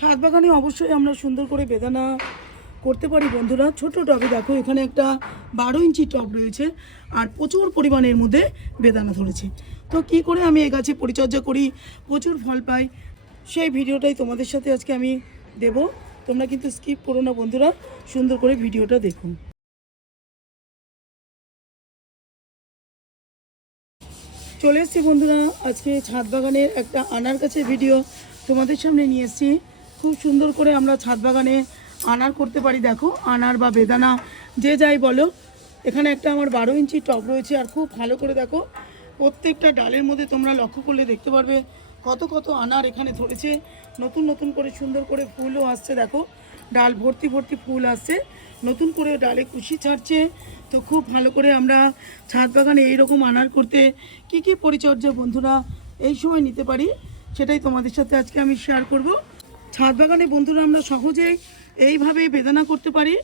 ছাদ বাগানে অবশ্যই আমরা সুন্দর করে বেদানা করতে পারি বন্ধুরা। ছোট টবে দেখো এখানে একটা 12 ইঞ্চি টব রয়েছে আর প্রচুর পরিমাণের মধ্যে বেদানা ধরেছে। তো কি করে আমি এই গাছে পরিচর্যা করি, প্রচুর ফল পাই, সেই ভিডিওটাই তোমাদের সাথে আজকে আমি দেব। তোমরা কিন্তু স্কিপ করো না বন্ধুরা, সুন্দর করে ভিডিওটা দেখুন। চলে এসেছি বন্ধুরা, আজকে ছাদ বাগানের একটা আনার গাছের ভিডিও তোমাদের সামনে নিয়ে এসেছি। খুব সুন্দর করে আমরা ছাদ বাগানে আনার করতে পারি। দেখো আনার বা বেদানা যে যাই বলো, এখানে একটা আমার 12 ইঞ্চি টব রয়েছে আর খুব ভালো করে দেখো প্রত্যেকটা ডালের মধ্যে তোমরা লক্ষ্য করলে দেখতে পারবে কত কত আনার এখানে ধরেছে। নতুন নতুন করে সুন্দর করে ফুলও আসছে, দেখো ডাল ভর্তি ভর্তি ফুল আসছে, নতুন করে ডালে কুশি ছাড়ছে। তো খুব ভালো করে আমরা ছাদ বাগানে এইরকম আনার করতে কি কি পরিচর্যা বন্ধুরা এই সময় নিতে পারি, সেটাই তোমাদের সাথে আজকে আমি শেয়ার করব। ছাদ বাগানে বন্ধুরা আমরা সহজেই এইভাবে বেদানা করতে পারি।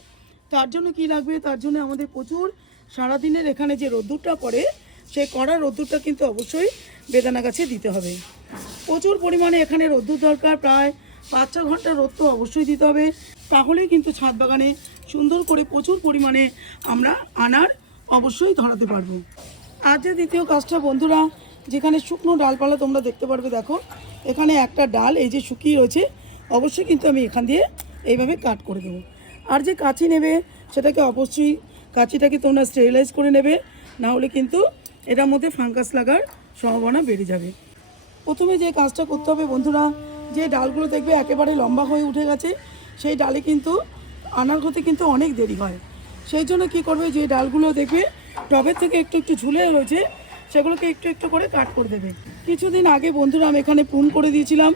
তার জন্য কি লাগবে, তার জন্য আমাদের প্রচুর সারাদিনের এখানে যে রোদ্দুরটা পড়ে, সেই কড়া রোদ্দুরটা কিন্তু অবশ্যই বেদানা গাছে দিতে হবে। প্রচুর পরিমাণে এখানে রোদ্দুর দরকার, প্রায় 5-6 ঘন্টা রোদ তো অবশ্যই দিতে হবে। তাহলেই কিন্তু ছাদ বাগানে সুন্দর করে প্রচুর পরিমাণে আমরা আনার অবশ্যই ধরাতে পারবো। আর যে দ্বিতীয় কাজটা বন্ধুরা, যেখানে শুকনো ডালপালা তোমরা দেখতে পারবে, দেখো এখানে একটা ডাল এই যে শুকিয়ে রয়েছে, অবশ্যই কিন্তু আমি এখান দিয়ে এইভাবে কাট করে দেবো। আর যে কাঁচি নেবে সেটাকে অবশ্যই কাঁচিটাকে তোমরা স্টেরিলাইজ করে নেবে, না হলে কিন্তু এটার মধ্যে ফাঙ্গাস লাগার সম্ভাবনা বেড়ে যাবে। প্রথমে যে কাজটা করতে হবে বন্ধুরা, যে ডালগুলো দেখবে একেবারে লম্বা হয়ে উঠে গেছে, সেই ডালে কিন্তু আনার হতে কিন্তু অনেক দেরি হয়। সেই জন্য কী করবে, যে ডালগুলো দেখবে টবের থেকে একটু একটু ঝুলে রয়েছে, সেগুলোকে একটু একটু করে কাট করে দেবে। কিছুদিন আগে বন্ধুরা আমি এখানে প্রুন করে দিয়েছিলাম,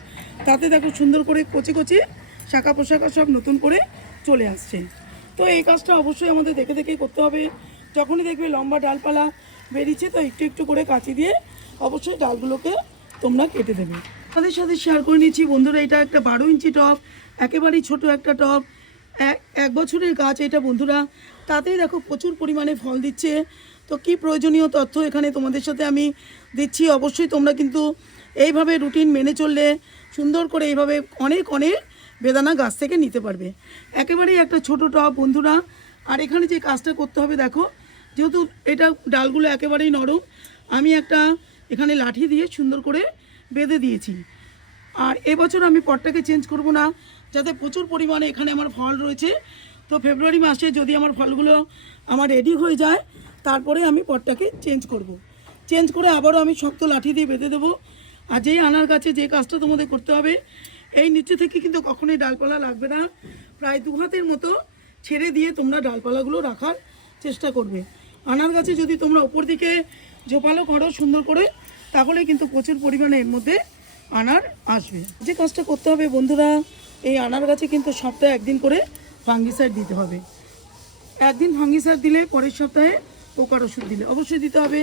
তাতে দেখো সুন্দর করে কচি কচি শাখা পোশাকা সব নতুন করে চলে আসছে। তো এই কাজটা অবশ্যই আমাদের দেখে দেখেই করতে হবে। যখনই দেখবে লম্বা ডালপালা বেরিয়েছে, তো একটু একটু করে কাঁচি দিয়ে অবশ্যই ডালগুলোকে তোমরা কেটে দেবে। তাদের সাথে শেয়ার করে নিচ্ছি বন্ধুরা, এটা একটা 12 ইঞ্চি টব, একেবারেই ছোট একটা টব, এক বছরের গাছ এটা বন্ধুরা। তাতেই দেখো প্রচুর পরিমাণে ফল দিচ্ছে। তো কি প্রয়োজনীয় তথ্য এখানে তোমাদের সাথে আমি দিচ্ছি, অবশ্যই তোমরা কিন্তু এইভাবে রুটিন মেনে চললে সুন্দর করে এইভাবে অনেক অনেক বেদানা গাছ থেকে নিতে পারবে। একেবারেই একটা ছোট টব বন্ধুরা। আর এখানে যে কাজটা করতে হবে, দেখো যেহেতু এটা ডালগুলো একেবারেই নরম, আমি একটা এখানে লাঠি দিয়ে সুন্দর করে বেঁধে দিয়েছি। আর এবছর আমি পটটাকে চেঞ্জ করব না, যাতে প্রচুর পরিমাণে এখানে আমার ফল রয়েছে। তো ফেব্রুয়ারি মাসে যদি আমার ফলগুলো আমার রেডি হয়ে যায়, তারপরে আমি পটটাকে চেঞ্জ করব। চেঞ্জ করে আবারও আমি শক্ত লাঠি দিয়ে বেঁধে দেবো। আর যেই আনার গাছে যে কাজটা তোমাদের করতে হবে, এই নিচে থেকে কিন্তু কখনোই ডালপালা লাগবে না, প্রায় 2 হাতের মতো ছেড়ে দিয়ে তোমরা ডালপালাগুলো রাখার চেষ্টা করবে। আনার গাছে যদি তোমরা ওপর দিকে ঝোপালো করো সুন্দর করে, তাহলে কিন্তু প্রচুর পরিমাণে এর মধ্যে আনার আসবে। যে কাজটা করতে হবে বন্ধুরা, এই আনার গাছে কিন্তু সপ্তাহে একদিন করে ফাঙ্গিসাইড দিতে হবে। একদিন ফাঙ্গিসাইড দিলে পরের সপ্তাহে পোকার ওষুধ দিলে অবশ্যই দিতে হবে।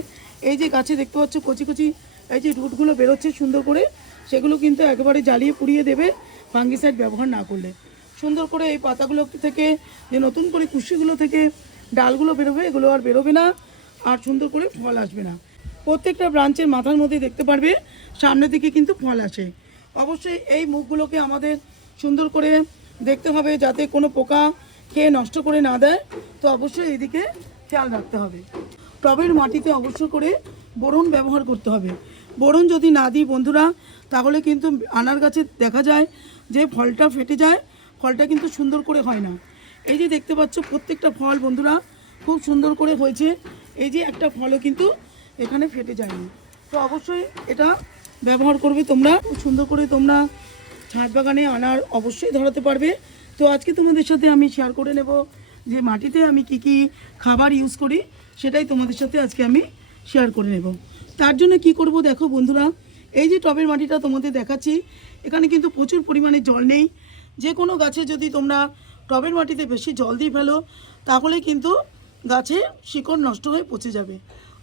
এই যে গাছে দেখতে পাচ্ছ কচি কচি এই যে রুটগুলো বেরোচ্ছে সুন্দর করে, সেগুলো কিন্তু একেবারে জ্বালিয়ে পুড়িয়ে দেবে ফাঙ্গিসাইড ব্যবহার না করলে। সুন্দর করে এই পাতাগুলো থেকে যে নতুন করে কুশিগুলো থেকে ডালগুলো বেরোবে, এগুলো আর বেরোবে না, আর সুন্দর করে ফল আসবে না। প্রত্যেকটা ব্রাঞ্চের মাথার মধ্যে দেখতে পারবে সামনের দিকে কিন্তু ফল আসে। অবশ্যই এই মুখগুলোকে আমাদের সুন্দর করে দেখতে হবে, যাতে কোনো পোকা খেয়ে নষ্ট করে না দেয়। তো অবশ্যই এদিকে খেয়াল রাখতে হবে। টবের মাটিতে অবশ্য করে বোরন ব্যবহার করতে হবে। বোরন যদি না দিই বন্ধুরা, তাহলে কিন্তু আনার গাছে দেখা যায় যে ফলটা ফেটে যায়, ফলটা কিন্তু সুন্দর করে হয় না। এই যে দেখতে পাচ্ছ প্রত্যেকটা ফল বন্ধুরা খুব সুন্দর করে হয়েছে, এই যে একটা ফলও কিন্তু এখানে ফেটে যায়নি। তো অবশ্যই এটা ব্যবহার করবে তোমরা, খুব সুন্দর করে তোমরা ছাদ বাগানে আনার অবশ্যই ধরাতে পারবে। তো আজকে তোমাদের সাথে আমি শেয়ার করে নেব যে মাটিতে আমি কি কি খাবার ইউজ করি, সেটাই তোমাদের সাথে আজকে আমি শেয়ার করে নেব। তার জন্য কি করব দেখো বন্ধুরা, এই যে টবের মাটিটা তোমাদের দেখাচ্ছি, এখানে কিন্তু প্রচুর পরিমাণে জল নেই। যে কোনো গাছে যদি তোমরা টবের মাটিতে বেশি জল দিয়ে ফেলো, তাহলে কিন্তু গাছে শিকড় নষ্ট হয়ে পচে যাবে।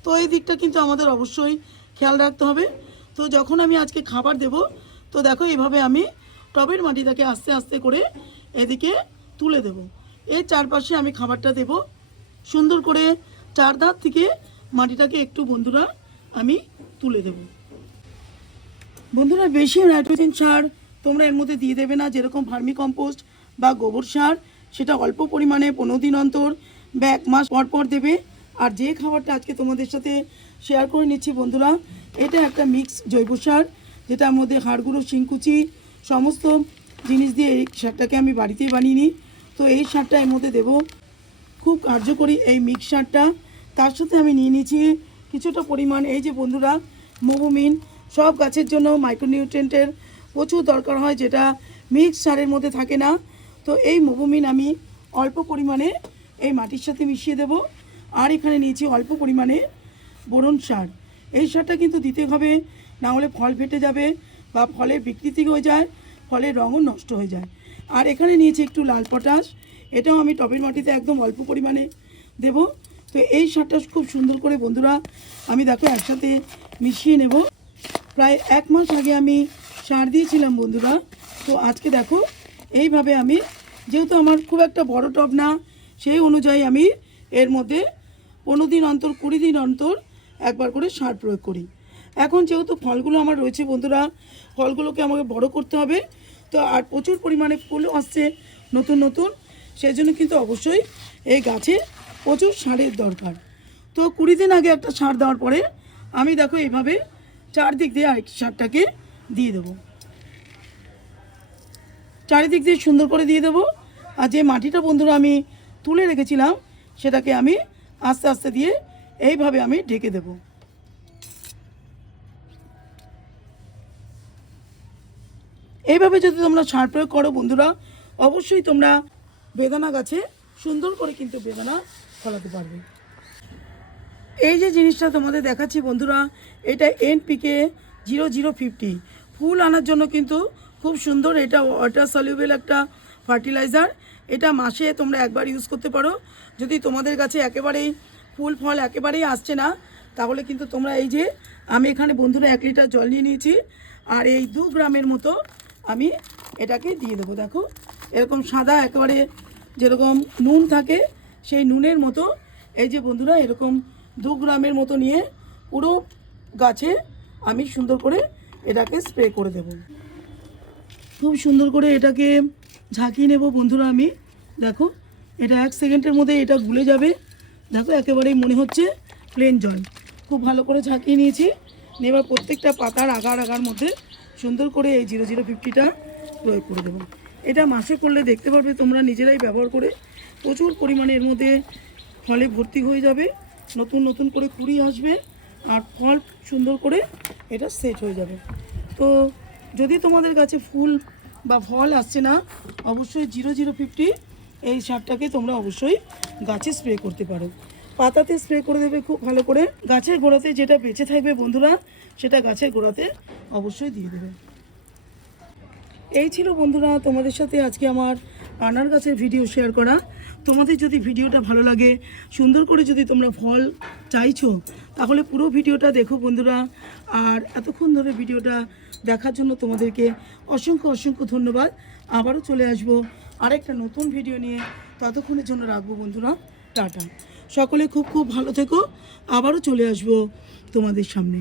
তো এই দিকটা কিন্তু আমাদের অবশ্যই খেয়াল রাখতে হবে। তো যখন আমি আজকে খাবার দেব, তো দেখো এইভাবে আমি টবের মাটিটাকে আস্তে আস্তে করে এদিকে তুলে দেব। এর চারপাশে আমি খাবারটা দেব, সুন্দর করে 4 ধার থেকে মাটিটাকে একটু বন্ধুরা আমি তুলে দেব। বন্ধুরা বেশি নাইট্রোজেন সার তোমরা এর মধ্যে দিয়ে দেবে না যেরকম ভার্মি কম্পোস্ট বা গোবর সার, সেটা অল্প পরিমাণে 15 দিন অন্তর বা 1 মাস পর পর দেবে। আর যে খাবারটা আজকে তোমাদের সাথে শেয়ার করে নিচ্ছি বন্ধুরা, এটা একটা মিক্স জৈব সার, যেটার মধ্যে হাড়গুঁড়ো, শিংকুচি সমস্ত জিনিস দিয়ে এই সারটাকে আমি বাড়িতেই বানিয়ে নিই। তো এই সারটা এর মধ্যে দেবো, খুব কার্যকরী এই মিক্স সারটা। তার সাথে আমি নিয়ে নিয়েছি কিছুটা পরিমাণ এই যে বন্ধুরা মোবোমিন। সব গাছের জন্য মাইক্রোনিউট্রিয়েন্টের প্রচুর দরকার হয়, যেটা মিক্স সারের মধ্যে থাকে না। তো এই মোবোমিন আমি অল্প পরিমাণে এই মাটির সাথে মিশিয়ে দেব। আর এখানে নিয়েছি অল্প পরিমাণে বোরন সার। এই সারটা কিন্তু দিতে হবে, না হলে ফল ফেটে যাবে বা ফলের বিকৃতি হয়ে যায়, ফলের রঙও নষ্ট হয়ে যায়। আর এখানে নিয়েছি একটু লাল পটাশ, এটাও আমি টবের মাটিতে একদম অল্প পরিমাণে দেব। তো এই সারটা খুব সুন্দর করে বন্ধুরা আমি দেখো একসাথে মিশিয়ে নেব। প্রায় 1 মাস আগে আমি সার দিয়েছিলাম বন্ধুরা। তো আজকে দেখো এইভাবে আমি, যেহেতু আমার খুব একটা বড় টব না, সেই অনুযায়ী আমি এর মধ্যে 15 দিন অন্তর 20 দিন অন্তর একবার করে সার প্রয়োগ করি। এখন যেহেতু ফলগুলো আমার রয়েছে বন্ধুরা, ফলগুলোকে আমাকে বড় করতে হবে। তো আর প্রচুর পরিমাণে ফুলও আসছে নতুন নতুন, সেই জন্য কিন্তু অবশ্যই এই গাছে প্রচুর সারের দরকার। তো 20 দিন আগে একটা সার দেওয়ার পরে আমি দেখো এইভাবে চারদিক দিয়ে আরেক সারটাকে দিয়ে দেবো, চারিদিক দিয়ে সুন্দর করে দিয়ে দেবো। আর যে মাটিটা বন্ধুরা আমি তুলে রেখেছিলাম, সেটাকে আমি আস্তে আস্তে দিয়ে এইভাবে আমি ঢেকে দেব। এইভাবে যদি তোমরা সার প্রয়োগ করো বন্ধুরা, অবশ্যই তোমরা বেদানা গাছে সুন্দর করে কিন্তু বেদানা ফলাতে পারবে। এই যে জিনিসটা তোমাদের দেখাচ্ছি বন্ধুরা, এটা NPK 0050, ফুল আনার জন্য কিন্তু খুব সুন্দর। এটা ওয়াটার সলিউবেল একটা ফার্টিলাইজার। এটা মাসে তোমরা একবার ইউজ করতে পারো। যদি তোমাদের কাছে একেবারেই ফুল ফল একেবারেই আসছে না, তাহলে কিন্তু তোমরা এই যে আমি এখানে বন্ধুরা 1 লিটার জল নিয়ে নিয়েছি, আর এই 2 গ্রামের মতো আমি এটাকে দিয়ে দেবো। দেখো এরকম সাদা একেবারে যেরকম নুন থাকে, সেই নুনের মতো এই যে বন্ধুরা এরকম 2 গ্রামের মতো নিয়ে পুরো গাছে আমি সুন্দর করে এটাকে স্প্রে করে দেব। খুব সুন্দর করে এটাকে ঝাঁকিয়ে নেব বন্ধুরা আমি। দেখো এটা 1 সেকেন্ডের মধ্যে এটা গুলে যাবে। দেখো একেবারেই মনে হচ্ছে প্লেন জল। খুব ভালো করে ঝাঁকিয়ে নিয়েছি। এবার প্রত্যেকটা পাতার আগার মধ্যে সুন্দর করে এই 0050টা প্রয়োগ করে দেবো। এটা মাসে করলে দেখতে পারবে তোমরা নিজেরাই ব্যবহার করে, প্রচুর পরিমাণে এর মধ্যে ফলে ভর্তি হয়ে যাবে, নতুন নতুন করে কুড়ি আসবে, আর ফল সুন্দর করে এটা সেট হয়ে যাবে। তো যদি তোমাদের কাছে ফুল বা ফল আসছে না, অবশ্যই 0050 এই সারটাকে তোমরা অবশ্যই গাছে স্প্রে করতে পারো। পাতাতে স্প্রে করে দেবে খুব ভালো করে। গাছের গোড়াতে যেটা বেঁচে থাকবে বন্ধুরা, সেটা গাছের গোড়াতে অবশ্যই দিয়ে দেবে। এই ছিল বন্ধুরা তোমাদের সাথে আজকে আমার আনার গাছের ভিডিও শেয়ার করা। তোমাদের যদি ভিডিওটা ভালো লাগে, সুন্দর করে যদি তোমরা ফল চাইছো, তাহলে পুরো ভিডিওটা দেখো বন্ধুরা। আর এতক্ষণ ধরে ভিডিওটা দেখার জন্য তোমাদেরকে অসংখ্য অসংখ্য ধন্যবাদ। আবারও চলে আসবো আরেকটা নতুন ভিডিও নিয়ে। ততক্ষণের জন্য রাখবো বন্ধুরা, টাটা। সকলে খুব খুব ভালো থেকো। আবারও চলে আসবো তোমাদের সামনে।